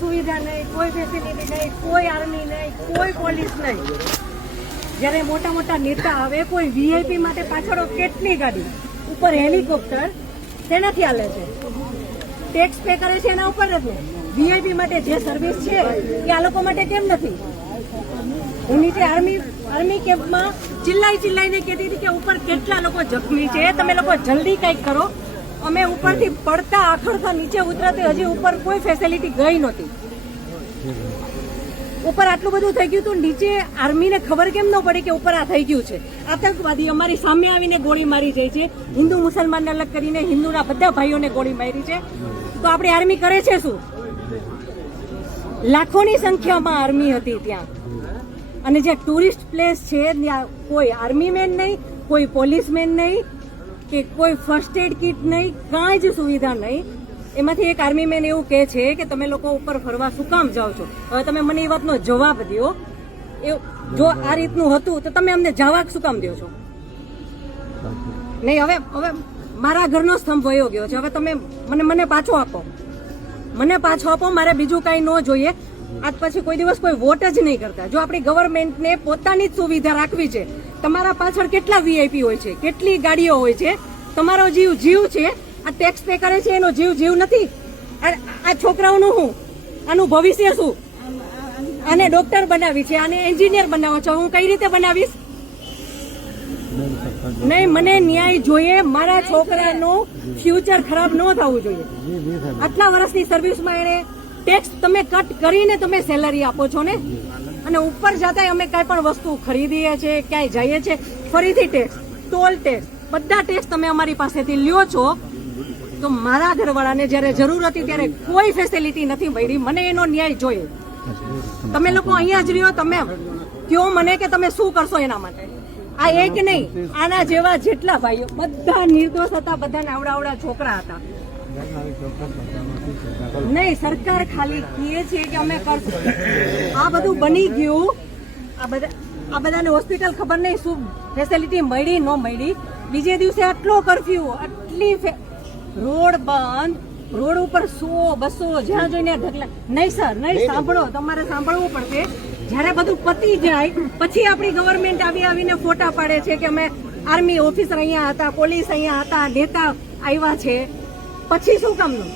સુવિધા નહીં, કોઈ ફેસિલિટી નહીં, કોઈ આર્મી નહીં, કોઈ પોલીસ નહીં. જ્યારે મોટા મોટા નેતા આવે, કોઈ વીઆઈપી માટે પાછળ કેટલી ગાડી, ઉપર હેલિકોપ્ટર તેનાથી હાલે છે, ટેક્સ પે કરે છે એના ઉપર નથી. વીઆઈપી માટે જે સર્વિસ છે એ આ લોકો માટે કેમ નથી? હું નીચે આર્મી કેમ્પમાં ચિલ્લાઈને કહેતી હતી કે ઉપર કેટલા લોકો જખમી છે, તમે લોકો જલ્દી કંઈક કરો. અમે ઉપરથી પડતા આખડતા નીચે ઉતરતી હજી ઉપર કોઈ ફેસિલિટી ગઈ નહોતી. ઉપર આટલું બધું થઈ ગયું હતું, નીચે આર્મીને ખબર કેમ ન પડી કે ઉપર આ થઈ ગયું છે? આતંકવાદી અમારી સામે આવીને ગોળી મારી જાય છે, હિન્દુ મુસલમાનને અલગ કરીને હિન્દુના બધા ભાઈઓને ગોળી મારી છે. તો આપણી આર્મી કરે છે શું? લાખોની સંખ્યામાં આર્મી હતી ત્યાં, અને જે ટુરિસ્ટ પ્લેસ છે ત્યાં કોઈ આર્મી મેન નહીં, કોઈ પોલીસમેન નહીં, કે કોઈ ફર્સ્ટ એડ કિટ નહીં, કાંઈ જ સુવિધા નહીં. એમાંથી એક આર્મી મેન એવું કહે છે કે તમે લોકો ઉપર ફરવા શું કામ જાઓ છો? હવે તમે મને એ વાતનો જવાબ દો. જો આ રીતનું હતું તો તમે અમને જવા શું કામ દો છો? નહીં, હવે મારા ઘરનો સ્તંભ વયો ગયો છે, હવે તમે મને પાછો આપો, મારે બીજું કાંઈ ન જોઈએ. આજ પછી કોઈ દિવસ કોઈ વોટ જ નહીં કરતા. જો આપણી ગવર્મેન્ટને પોતાની જ સુવિધા રાખવી છે, તમારા પાછળ કેટલા વીઆઈપી હોય છે, કેટલી ગાડીઓ હોય છે, તમારો જીવ છે. આ ટેક્સ પે કરે છે એનો જીવ નથી. આ છોકરાઓનું શું, આનું ભવિષ્ય શું? આને ડોક્ટર બનાવી છે, આને એન્જિનિયર બનાવો છો, હું કઈ રીતે બનાવીશ? નહીં, મને ન્યાય જોઈએ. મારા છોકરાનું ફ્યુચર ખરાબ ન થવું જોઈએ. આટલા વર્ષની સર્વિસમાં એને ટેક્સ તમે કટ કરીને તમે સેલરી આપો છો ને, અને ઉપર જતા અમે કઈ પણ વસ્તુ ખરીદીએ છીએ, ક્યાંય જઈએ છીએ, ફરીથી ટેક્સ, ટોલ ટેક્સ, બધા ટેક્સ તમે અમારી પાસેથી લ્યો છો. તો મારા ઘરવાળાને જ્યારે જરૂર હતી ત્યારે કોઈ ફેસિલિટી નથી મળી. મને એનો ન્યાય જોઈએ. તમે લોકો અહીંયા જ રહ્યો, તમે કહો મને કે તમે શું કરશો એના માટે. આ એક નહીં, આના જેવા જેટલા ભાઈઓ બધા નિર્દોષ હતા, બધાને આવડા છોકરા હતા. નહીં, સરકાર ખાલી કહે છે કે અમે કરશું. આ બધું બની ગયું, આ બધાને હોસ્પિટલ ખબર નહીં શું ફેસિલિટી મળી ન મળી. બીજે દિવસે આટલો કરફ્યુ, આટલી રોડ બંધ, રોડ ઉપર 100-200 જ્યાં જોઈને ઢગલા. નહીં સર, નહીં, સાંભળો, તમારે સાંભળવું પડશે. જ્યારે બધું પતી જાય પછી આપણી ગવર્મેન્ટ આવીને ફોટા પાડે છે કે અમે આર્મી ઓફિસર અહીંયા હતા, પોલીસ અહીંયા હતા, નેતા આવ્યા છે. પછી શું કામનું?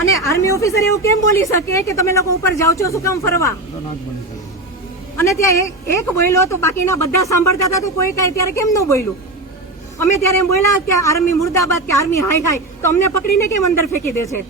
અને આર્મી ઓફિસર એવું કેમ બોલી શકે કે તમે લોકો ઉપર જાઓ છો શું કામ ફરવા? અને ત્યાં એક બોલ્યો તો બાકીના બધા સાંભળતા હતા, તો કોઈ કાંઈ ત્યારે કેમ ન બોલ્યું? અમે ત્યારે એમ બોલ્યા કે આર્મી મુર્દાબાદ, કે આર્મી હાય હાય, તો અમને પકડીને કેમ અંદર ફેંકી દે છે?